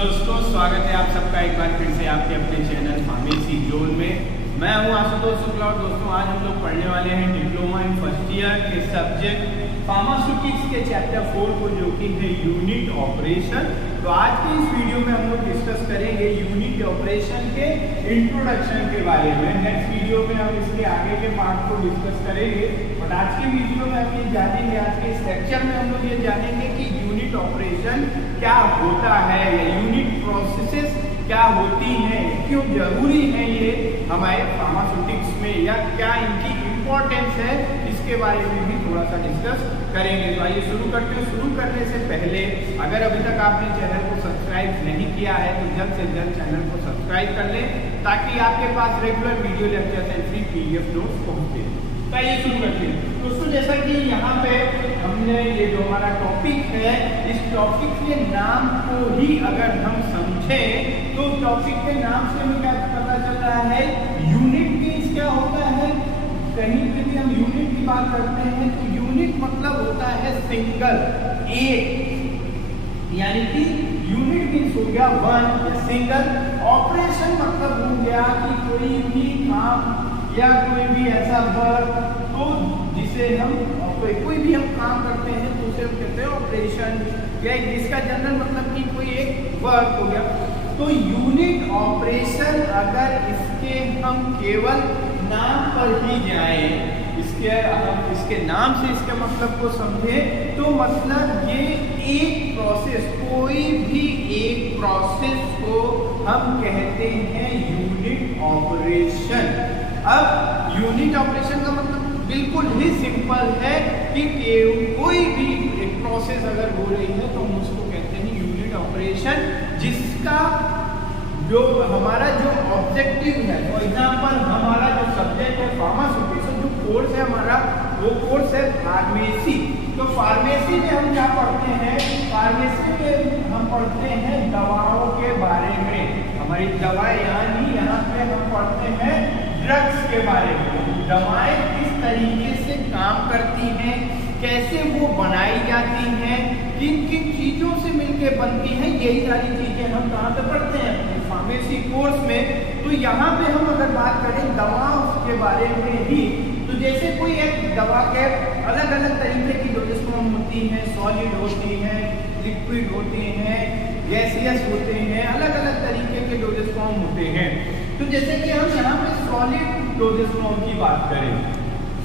दोस्तों, स्वागत है आप सबका एक बार फिर से आपके अपने चैनल फार्मेसी जोन में। मैं हूं आशुतोष शुक्ला और दोस्तों आज हम लोग पढ़ने वाले हैं डिप्लोमा इन फर्स्ट ईयर के सब्जेक्ट फार्मास्यूटिक्स के चैप्टर 4 को, जो कि है यूनिट ऑपरेशन। तो आज के इस वीडियो में हम लोग डिस्कस करेंगे यूनिट ऑपरेशन के इंट्रोडक्शन के बारे में। नेक्स्ट वीडियो में हम इसके आगे के पार्ट को डिस्कस करेंगे, बट आज के वीडियो में हम ये जानेंगे, आज के इस लेक्चर में हम लोग ये जानेंगे कि यूनिट ऑपरेशन क्या होता है या यूनिट प्रोसेसेस क्या होती हैं, क्यों जरूरी है ये हमारे फार्मास्यूटिक्स में, या क्या इनकी इम्पोर्टेंस है, इसके बारे में भी थोड़ा सा डिस्कस करेंगे। तो आइए शुरू करते हैं। शुरू करने से पहले अगर अभी तक आपने चैनल को सब्सक्राइब नहीं किया है तो जल्द से जल्द चैनल को सब्सक्राइब कर लें, ताकि आपके पास regular video lecture and free PDF notes पहुंचे। तो आइए शुरू करते हैं। दोस्तों, जैसा कि यहाँ पे हमने ये जो हमारा टॉपिक है, इस टॉपिक के नाम को ही अगर हम समझें तो टॉपिक के नाम से हमें क्या पता चल रहा है, यूनिट मीन्स क्या होता है। कहीं पे भी हम यूनिट की बात करते हैं तो यूनिट मतलब होता है सिंगल, एक, यानी कि यूनिट मीन्स हो गया वन या सिंगल। ऑपरेशन मतलब हो गया कि कोई भी काम या कोई भी ऐसा वर्क तो जिसे हम कोई भी हम काम करते हैं तो उसे हम कहते हैं ऑपरेशन, या जिसका जनरल मतलब कि कोई एक वर्क हो गया। तो यूनिट ऑपरेशन अगर इसके हम केवल नाम पर ही जाएं, इसके नाम से इसके मतलब को समझें तो मतलब ये एक प्रोसेस, कोई भी एक प्रोसेस को हम कहते हैं यूनिट ऑपरेशन। अब यूनिट ऑपरेशन का मतलब बिल्कुल ही सिंपल है कि कोई भी एक प्रोसेस अगर हो रही है तो हम उसको कहते हैं यूनिट ऑपरेशन, जिसका जो हमारा जो ऑब्जेक्टिव है, फॉर एग्जांपल हमारा जो सब्जेक्ट है फार्मास्यूटिक्स, जो कोर्स है हमारा वो कोर्स है फार्मेसी। तो फार्मेसी में हम क्या पढ़ते हैं, फार्मेसी में हम पढ़ते हैं दवाओं के बारे में। हमारी दवाएं यानी यहाँ पे हम पढ़ते हैं ड्रग्स के बारे में। दवाएं किस तरीके से काम करती हैं, कैसे वो बनाई जाती हैं, किन किन चीजों से मिलकर बनती हैं, यही सारी चीजें हम कहाँ पे पढ़ते हैं, फार्मेसी कोर्स में। तो यहाँ पे हम अगर बात करें दवाओं के बारे में ही, तो जैसे कोई एक दवा के अलग अलग तरीके की डोजेस फॉर्म होती हैं, सॉलिड होती हैं, लिक्विड होती हैं, गैसियस होते हैं, अलग अलग तरीके के डोजेस फॉर्म होते हैं। तो जैसे कि हम यहाँ पे सॉलिड डोजेस फॉर्म की बात करें,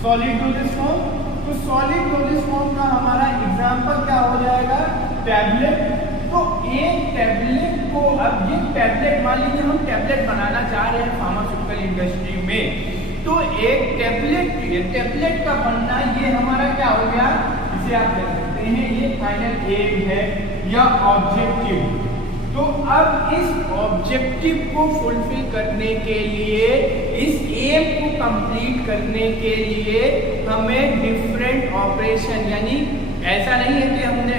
सॉलिड डोजेस फॉर्म, तो सॉलिड डोजेस फॉर्म का हमारा एग्जाम्पल क्या हो जाएगा, टैबलेट। तो एक टैबलेट को, अब ये टैबलेट मान लीजिए हम टैबलेट बनाना चाह रहे हैं फार्मास्यूटिकल इंडस्ट्री में, तो एक टैबलेट का बनना ये हमारा क्या हो गया, इसे आप कह सकते हैं ये फाइनल एम है या ऑब्जेक्टिव। तो अब इस ऑब्जेक्टिव को फुलफिल करने के लिए, इस एम को कंप्लीट करने के लिए हमें डिफरेंट ऑपरेशन, यानी ऐसा नहीं है कि हमने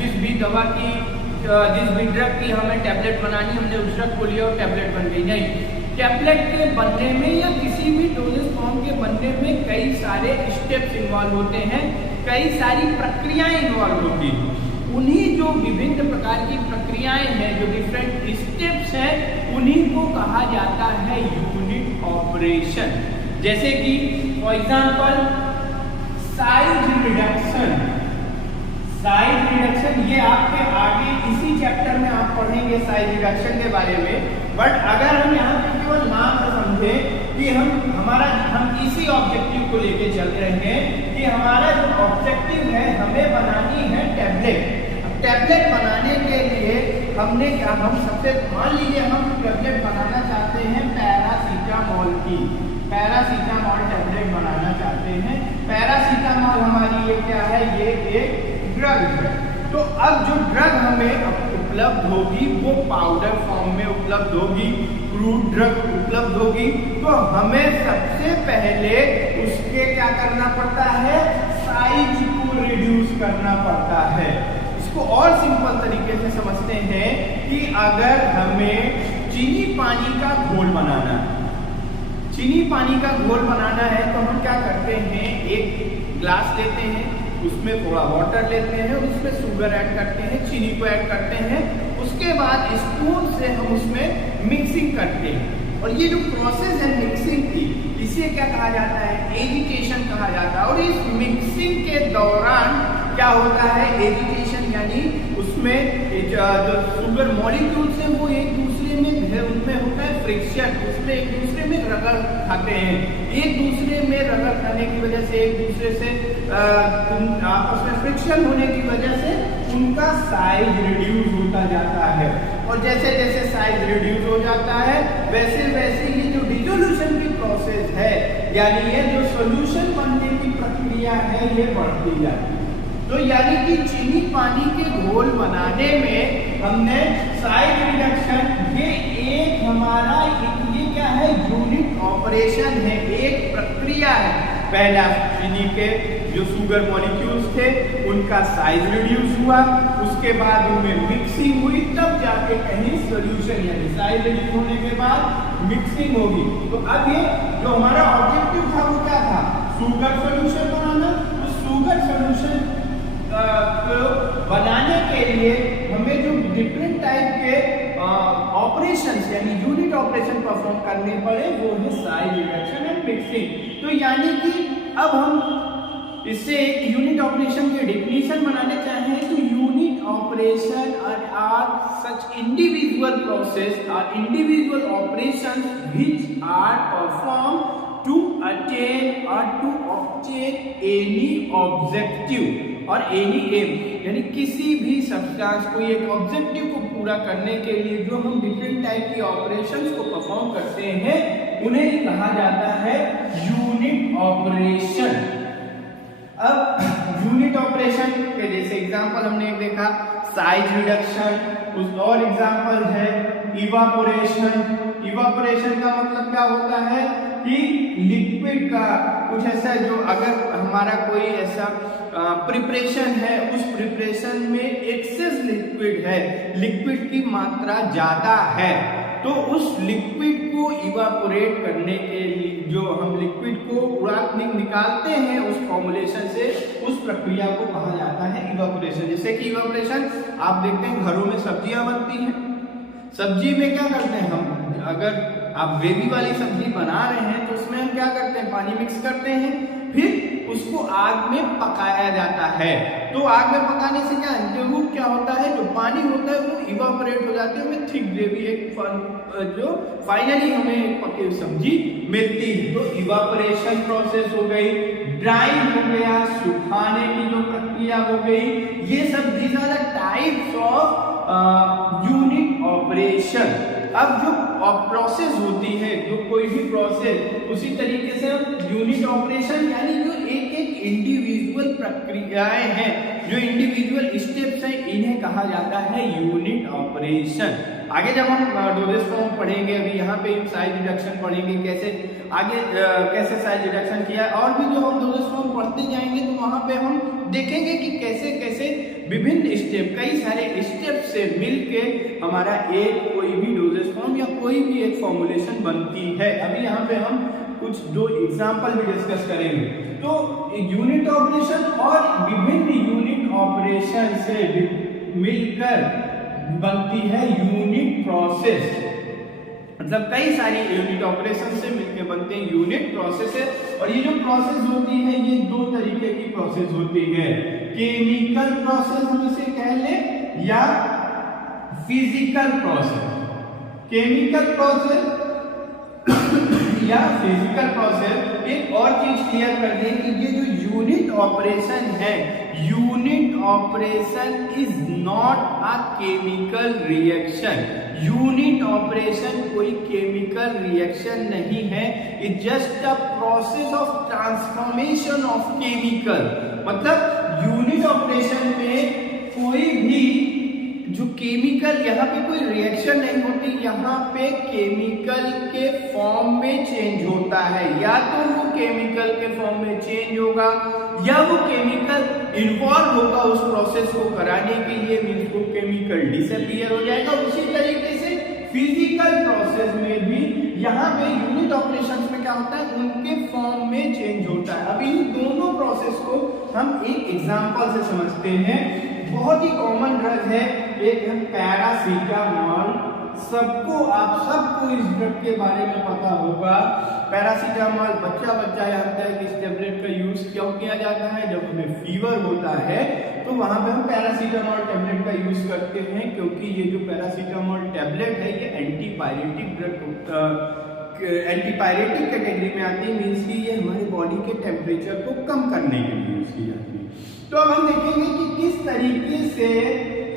जिस भी दवा की, जिस भी ड्रग की हमें टैबलेट बनानी, हमने उस ड्रग को लिया और टैबलेट बन गई, नहीं। टैबलेट के बनने में या किसी भी डोजेस फॉर्म के बनने में कई सारे स्टेप्स इन्वॉल्व होते हैं, कई सारी प्रक्रियाएं इन्वॉल्व होती हैं। उन्हीं जो विभिन्न प्रकार की प्रक्रियाएं हैं, जो डिफरेंट स्टेप्स हैं, उन्हीं को कहा जाता है यूनिट ऑपरेशन। जैसे कि फॉर एग्जांपल साइज रिडक्शन, ये आपके आगे इसी चैप्टर में आप पढ़ेंगे साइज रिडक्शन के बारे में। बट अगर हम यहाँ पे केवल नाम से समझें कि हम इसी ऑब्जेक्टिव को लेके चल रहे हैं कि हमारा जो ऑब्जेक्टिव है, हमें बनानी है टैबलेट। अब टैबलेट बनाने के लिए हमने क्या, हम सबसे मान लीजिए हम टैबलेट बनाना चाहते हैं पैरासीटामोल की, पैरासीटामोल टैबलेट बनाना चाहते हैं। पैरासीटामोल हमारी ये क्या है, ये एक ड्रग है। तो अब जो ड्रग हमें उपलब्ध होगी वो पाउडर फॉर्म में उपलब्ध होगी, क्रूड ड्रग उपलब्ध होगी। तो हमें सबसे पहले उसके क्या करना पड़ता है, साइज को रिड्यूस करना पड़ता है। इसको और सिंपल तरीके से समझते हैं कि अगर हमें चीनी पानी का घोल बनाना है, चीनी पानी का घोल बनाना है तो हम क्या करते हैं, एक ग्लास लेते हैं, उसमें थोड़ा वाटर लेते हैं, उसमें शुगर ऐड करते हैं, चीनी को ऐड करते हैं, उसके बाद स्पून से हम उसमें मिक्सिंग करते हैं। और ये जो प्रोसेस है मिक्सिंग की, इसे क्या कहा जाता है, एजिटेशन कहा जाता है। और इस मिक्सिंग के दौरान क्या होता है, एजिटेशन यानी उसमें जो शुगर मॉलिक्यूल्स हैं वो एक दूसरे में उनमें होता है फ्रिक्शन, उसमें एक दूसरे में रगड़ खाते हैं। एक दूसरे में रगड़ खाने की वजह से एक दूसरे से आपस में फ्रिक्शन होने की वजह से उनका साइज रिड्यूस होता जाता है। और जैसे जैसे साइज रिड्यूस हो जाता है वैसे वैसे ये जो डिसोल्यूशन की प्रोसेस है, यानी ये जो सॉल्यूशन बनने की प्रक्रिया है, ये बढ़ती जाती है। तो यानी कि चीनी पानी के घोल बनाने में हमने साइज रिडक्शन, ये एक हमारा ये क्या है, यूनिट ऑपरेशन है, एक प्रक्रिया है। पहला चीनी के जो शुगर मॉलिक्यूल्स थे उनका साइज रिड्यूस हुआ, उसके बाद उनमें मिक्सिंग हुई, तब जाके कहीं सॉल्यूशन यानी साइज रिड्यूस होने के बाद मिक्सिंग होगी। तो अब ये जो हमारा ऑब्जेक्टिव था वो क्या था, शुगर सॉल्यूशन बनाना। तो शुगर सॉल्यूशन को बनाने के लिए हमें जो डिफरेंट टाइप के ऑपरेशंस यानी यूनिट ऑपरेशन परफॉर्म करने पड़े वो है साइज रिडक्शन एंड मिक्सिंग। तो यानी कि अब हम इससे एक यूनिट ऑपरेशन की डेफिनेशन बनाने चाहें तो unit operation are such individual process or individual operations which are perform to attain और टू ऑब्टेन एनी ऑब्जेक्टिव और एनी एम, यानी किसी भी सब्सटेंस को एक ऑब्जेक्टिव को पूरा करने के लिए जो हम डिफरेंट टाइप की ऑपरेशंस को परफॉर्म करते हैं उन्हें कहा जाता है यूनिट ऑपरेशन। अब यूनिट ऑपरेशन के जैसे एग्जांपल हमने देखा साइज रिडक्शन, कुछ और एग्जांपल है इवापोरेशन। इवापोरेशन का मतलब क्या होता है कि लिक्विड का कुछ ऐसा जो अगर हमारा कोई ऐसा प्रिपरेशन है, उस प्रिपरेशन में एक्सेस लिक्विड है, लिक्विड की मात्रा ज्यादा है, तो उस लिक्विड को इवापोरेट करने के लिए जो हम लिक्विड को उड़ा निकालते हैं उस फॉर्मुलेशन से, उस प्रक्रिया को कहा जाता है इवापोरेशन। जैसे कि इवापोरेशन आप देखते हैं घरों में सब्जियां बनती हैं, सब्जी में क्या करते हैं हम, अगर आप ग्रेवी वाली सब्जी बना रहे हैं तो उसमें हम क्या करते हैं, पानी मिक्स करते हैं, फिर उसको आग में पकाया जाता है। तो आग में पकाने से क्या है, वो क्या होता है, जो पानी होता है वो इवापोरेट हो जाती है, हमें थिक ग्रेवी एक जो फाइनली हमें एक पकी हुई सब्जी मिलती है। तो इवापोरेशन प्रोसेस हो गई, ड्राइंग हो गया, सुखाने की जो प्रक्रिया हो गई, ये सब these are the types of unit operation. अब जो प्रोसेस होती है, जो कोई भी प्रोसेस, उसी तरीके से यूनिट ऑपरेशन यानी जो एक एक इंडिविजुअल प्रक्रियाएं हैं, जो इंडिविजुअल स्टेप्स हैं, इन्हें कहा जाता है यूनिट ऑपरेशन। आगे जब हम डोजेस फॉर्म पढ़ेंगे, अभी यहाँ पे साइज रिडक्शन पढ़ेंगे, कैसे आगे कैसे साइज रिडक्शन किया है, और भी जो हम डोजेस फॉर्म पढ़ते जाएंगे तो वहाँ पे हम देखेंगे कि कैसे कैसे विभिन्न स्टेप, कई सारे स्टेप से मिलके हमारा एक कोई भी डोजेस फॉर्म या कोई भी एक फॉर्मुलेशन बनती है। अभी यहाँ पे हम कुछ दो एग्जाम्पल भी डिस्कस करेंगे। तो यूनिट ऑपरेशन और विभिन्न यूनिट ऑपरेशन से मिलकर बनती है यूनिट प्रोसेस, मतलब कई सारी यूनिट ऑपरेशन से मिलकर बनते हैं यूनिट प्रोसेस। और ये जो प्रोसेस होती है ये दो तरीके की प्रोसेस होती है, केमिकल प्रोसेस हम इसे कह लें या फिजिकल प्रोसेस। केमिकल प्रोसेस या फिजिकल प्रोसेस। एक और चीज क्लियर कर दें कि ये जो यूनिट ऑपरेशन है, unit operation is not a chemical reaction. Unit operation कोई केमिकल रिएक्शन नहीं है, it just a process of transformation of chemical. मतलब यूनिट ऑपरेशन में कोई भी जो केमिकल, यहाँ पे कोई रिएक्शन नहीं होती, यहाँ पे केमिकल के फॉर्म में चेंज होता है। या तो वो केमिकल के फॉर्म में चेंज होगा या वो केमिकल इन्वॉल्व होगा उस प्रोसेस को कराने के लिए, मीन्स वो केमिकल डिसअपीयर हो जाएगा। उसी तरीके से फिजिकल प्रोसेस में भी यहाँ पे यूनिट ऑपरेशंस में क्या होता है, उनके फॉर्म में चेंज होता है। अब इन दोनों प्रोसेस को हम एक एग्जांपल से समझते हैं। बहुत ही कॉमन ड्रग है एक है पैरासीटामोल। आप सबको इस ड्रग के बारे में पता होगा। पैरासीटामोल बच्चा जानता है कि इस टेबलेट का यूज क्यों किया जाता है। जब हमें फीवर होता है तो वहां पे हम पैरासीटामोल टेबलेट का यूज करते हैं, क्योंकि ये जो पैरासीटामोल टेबलेट है ये एंटीपायरेटिक ड्रग, एंटीपायरेटिक कैटेगरी में आती है। मींस कि ये हमारी बॉडी के टेम्परेचर को कम करने के लिए यूज की जाती है। तो अब हम देखेंगे कि किस तरीके से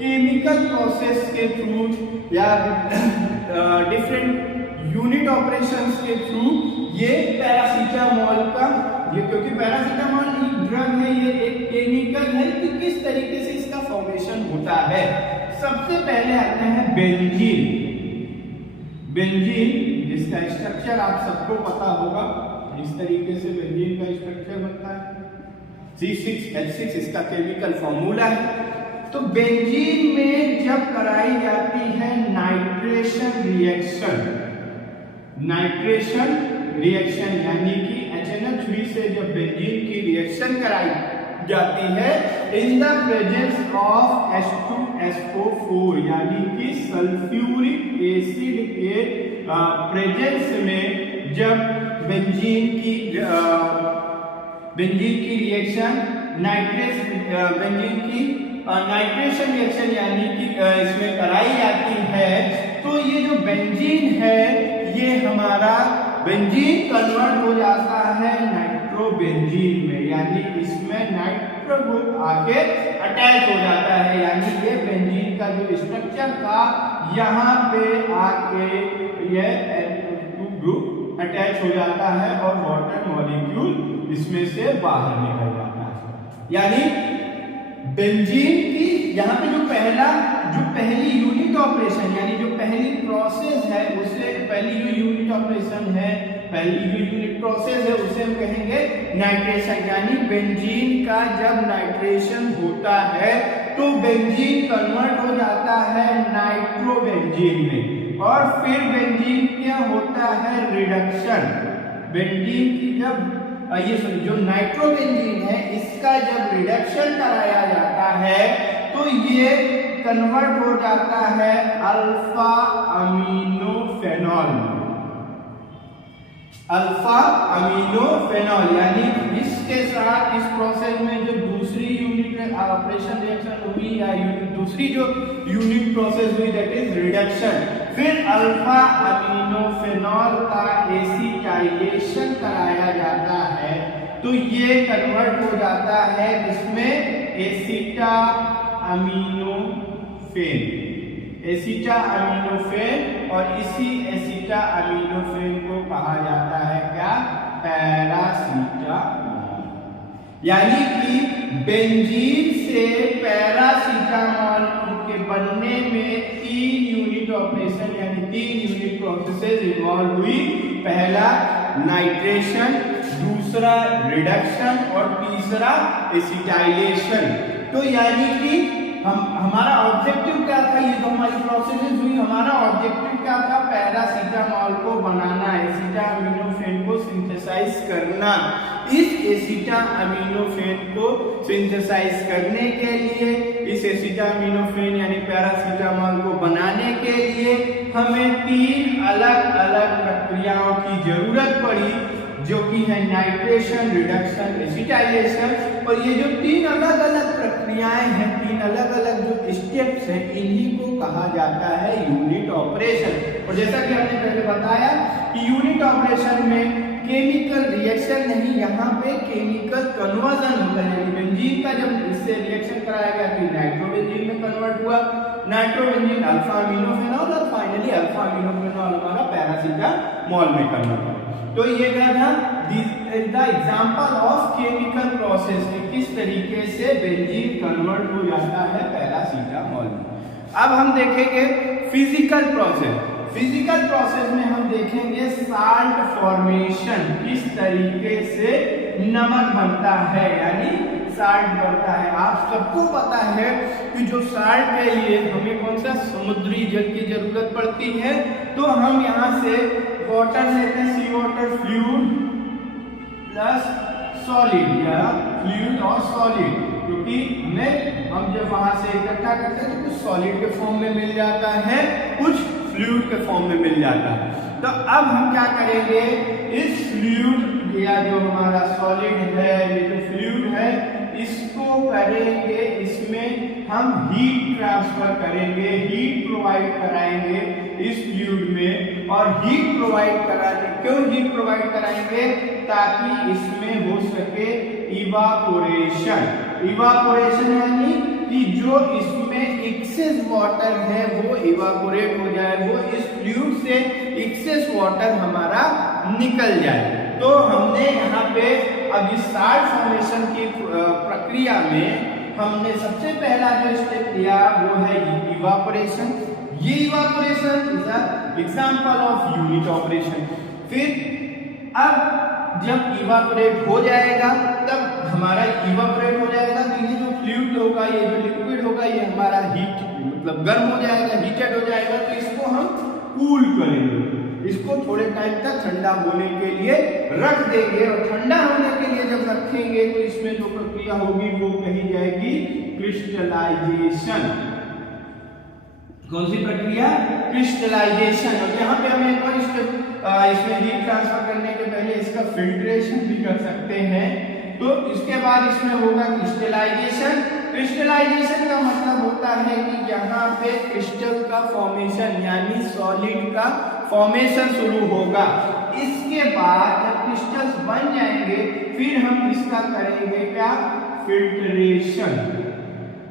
केमिकल प्रोसेस के थ्रू या डिफरेंट यूनिट ऑपरेशंस के थ्रू ये पैरासीटामोल का, ये क्योंकि पैरासीटामोल एक ड्रग है, ये एक केमिकल है, कि किस तरीके से इसका फॉर्मेशन होता है। सबसे पहले आते हैं बेंजीन। बेंजीन जिसका स्ट्रक्चर आप सबको पता होगा, इस तरीके से बेंजीन का स्ट्रक्चर बनता है, C6H6 इसका केमिकल फॉर्मूला है। तो बेंजीन में जब कराई जाती है नाइट्रेशन रिएक्शन यानी कि HNO3 से जब बेंजीन की रिएक्शन कराई जाती है in the presence of H2SO4 यानी कि सल्फ्यूरिक एसिड के प्रेजेंस में, जब बेंजीन की रिएक्शन नाइट्रेशन रिएक्शन यानी कि इसमें कराई जाती है, तो ये जो बेंजीन है ये हमारा बेंजीन कन्वर्ट हो जाता है नाइट्रोबेंजीन में, यानी इसमें नाइट्रो ग्रुप आके अटैच हो जाता है। यानी ये बेंजीन का जो स्ट्रक्चर था यहाँ पे आके ये N2 ग्रुप अटैच हो जाता है और वाटर मॉलिक्यूल इसमें से बाहर निकल जाता है। यानी बेंजीन की यहाँ पे जो पहली यूनिट ऑपरेशन यानी जो पहली प्रोसेस है, उसे पहली जो यूनिट ऑपरेशन है, पहली जो यूनिट प्रोसेस है उसे हम कहेंगे नाइट्रेशन। यानी बेंजीन का जब नाइट्रेशन होता है तो बेंजीन कन्वर्ट हो जाता है नाइट्रोबेंजीन में, और फिर बेंजीन क्या होता है रिडक्शन। बेंजीन की जब जो नाइट्रोबेंजीन है इसका जब रिडक्शन कराया जाता है तो ये कन्वर्ट हो जाता है अल्फा अमीनोफेनॉल। यानी इसके साथ इस प्रोसेस में जो दूसरी यूनिट ऑपरेशन रिएक्शन हुई या दूसरी जो यूनिट प्रोसेस हुई दैट इज रिडक्शन, फिर अल्फा अमीनोफेनॉल का एसिटाइलेशन कराया जाता है तो ये कन्वर्ट हो जाता है इसमें एसिटाअमीनोफेन, और इसी एसिटाअमीनोफेन को कहा जाता है क्या, पैरासीटामोल। यानी कि बेंजीन से पैरासीटामोल के बनने में 3 यूनिट ऑपरेशन यानी 3 यूनिट प्रोसेसेस इन्वॉल्व हुई। पहला नाइट्रेशन, दूसरा रिडक्शन और तीसरा एसिटाइलेशन। तो यानी कि हमारा ऑब्जेक्टिव क्या था, ये जो हमारी प्रोसेसेस हुई, हमारा ऑब्जेक्टिव क्या था, पैरासीटामोल को बनाना, एसिटाअमीनोफेन को सिंथेसाइज करना। इस एसिटाअमीनोफेन को सिंथेसाइज करने के लिए, इस एसिटाअमीनोफेन यानी पैरासीटामोल को बनाने के लिए हमें 3 अलग अलग प्रक्रियाओं की जरूरत पड़ी, जो कि है नाइट्रेशन, रिडक्शन, एसिटाइलेशन। और ये जो 3 अलग अलग प्रक्रियाएं हैं, 3 अलग अलग जो स्टेप्स हैं, इन्हीं को कहा जाता है यूनिट ऑपरेशन। और जैसा कि हमने पहले बताया कि यूनिट ऑपरेशन में केमिकल रिएक्शन नहीं, यहाँ पे केमिकल कन्वर्जन होता है। यानी बेंजीन का जब इससे रिएक्शन कराया गया तो नाइट्रोबेंजीन में कन्वर्ट हुआ, नाइट्रोबेंजीन अल्फा अमीनोफेनॉल और फाइनली अल्फा अमीनोफेनॉल हमारा पैरासीटामोल में कन्वर्ट हुआ। तो ये क्या था, the example of chemical process में किस तरीके से बेंजीन कन्वर्ट हो जाता है पैरासीटामोल में। अब हम देखेंगे फिजिकल प्रोसेस। फिजिकल प्रोसेस में हम देखेंगे साल्ट फॉर्मेशन, किस तरीके से नमक बनता है यानी साल्ट बनता है। आप सबको पता है कि जो साल्ट के लिए हमें कौन सा समुद्री जल की जरूरत पड़ती है, तो हम यहाँ से वाटर लेते हैं, सी वाटर फ्लूइड प्लस सॉलिड या फ्लूइड और सॉलिड, क्योंकि हमें हम जब वहां से इकट्ठा करते हैं तो कुछ सॉलिड के फॉर्म में मिल जाता है, कुछ फ्लूइड के फॉर्म में मिल जाता है। तो अब हम क्या करेंगे, इस फ्लूइड या जो हमारा सॉलिड है, ये जो फ्लूइड है, इसको करेंगे, इसमें हम हीट ट्रांसफर करेंगे, हीट प्रोवाइड कराएंगे इस फ्लूइड में। और हीट प्रोवाइड कराने, क्यों हीट प्रोवाइड कराएंगे, ताकि इसमें हो सके इवापोरेशन। इवापोरेशन यानी कि जो इसमें एक्सेस वाटर है वो इवापोरेट हो जाए, वो इस फ्लूइड से एक्सेस वाटर हमारा निकल जाए। तो हमने यहाँ पे अब इस साल्ट फॉर्मेशन की प्रक्रिया में हमने सबसे पहला जो स्टेप लिया वो है इवापोरेशन। ये evaporation is a example of unit operation. फिर अब जब इवापोरेट हो जाएगा, तब हमारा इवापोरेट हो जाएगा तो ये जो फ्लूइड होगा, ये जो लिक्विड होगा, ये हमारा हीट मतलब गर्म हो जाएगा, हीटेड हो जाएगा। तो इसको हम कूल करेंगे, इसको थोड़े टाइम तक ठंडा होने के लिए रख देंगे। और ठंडा होने के लिए जब रखेंगे तो इसमें जो प्रक्रिया होगी वो कही जाएगी क्रिस्टलाइजेशन। कौन सी प्रक्रिया, क्रिस्टलाइजेशन। और यहाँ पे हमें एक और स्टेप, इसमें हीट ट्रांसफर करने के पहले इसका फिल्ट्रेशन भी कर सकते हैं। तो इसके बाद इसमें होगा क्रिस्टलाइजेशन। क्रिस्टलाइजेशन का मतलब होता है कि यहाँ पे क्रिस्टल का फॉर्मेशन यानी सॉलिड का फॉर्मेशन शुरू होगा। इसके बाद जब क्रिस्टल्स बन जाएंगे फिर हम इसका करेंगे क्या, फिल्ट्रेशन।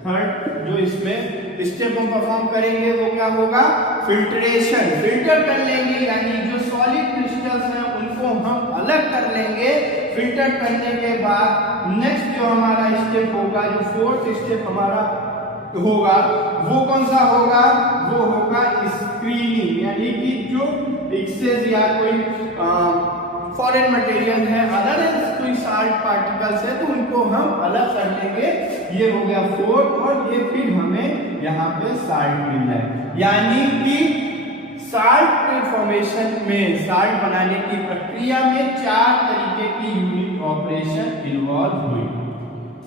थर्ड जो इसमें स्टेप हम परफॉर्म करेंगे वो क्या होगा, फिल्ट्रेशन। फिल्टर कर लेंगे यानी जो सॉलिड क्रिस्टल्स हैं उनको हम अलग कर लेंगे। फिल्टर करने के बाद नेक्स्ट जो हमारा स्टेप होगा, जो फोर्थ स्टेप हमारा होगा, वो कौन सा होगा, वो होगा स्क्रीनिंग। यानी कि जो एक्सेस या कोई फॉरेन मटेरियल है, अदर कोई साल्ट पार्टिकल्स है, तो उनको हम अलग कर लेंगे। ये हो गया फोर्थ, और ये फिर हमें यहाँ पे साल्ट मिल जाए। यानी कि साल्ट के फॉर्मेशन में, साल्ट बनाने की प्रक्रिया में 4 तरीके की यूनिट ऑपरेशन इन्वॉल्व हुई।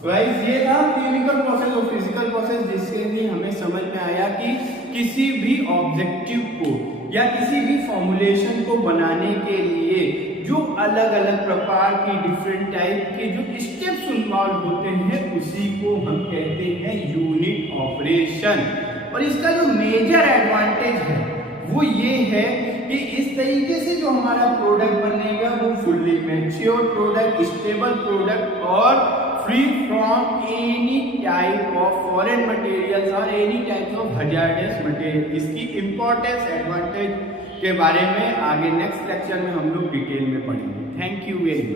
गाइस ये था केमिकल प्रोसेस और फिजिकल प्रोसेस, जिससे भी हमें समझ में आया कि किसी भी ऑब्जेक्टिव को या किसी भी फॉर्मुलेशन को बनाने के लिए जो अलग अलग प्रकार की डिफरेंट टाइप के जो स्टेप्स इन्वॉल्व होते हैं उसी को हम कहते हैं यूनिट ऑपरेशन। और इसका जो मेजर एडवांटेज है वो ये है कि इस तरीके से जो हमारा प्रोडक्ट बनेगा वो fully mature product, stable product और free from any type of foreign materials और any type of hazardous material. इसकी इंपॉर्टेंस, एडवांटेज के बारे में आगे नेक्स्ट लेक्चर में हम लोग डिटेल में पढ़ेंगे। Thank you very much.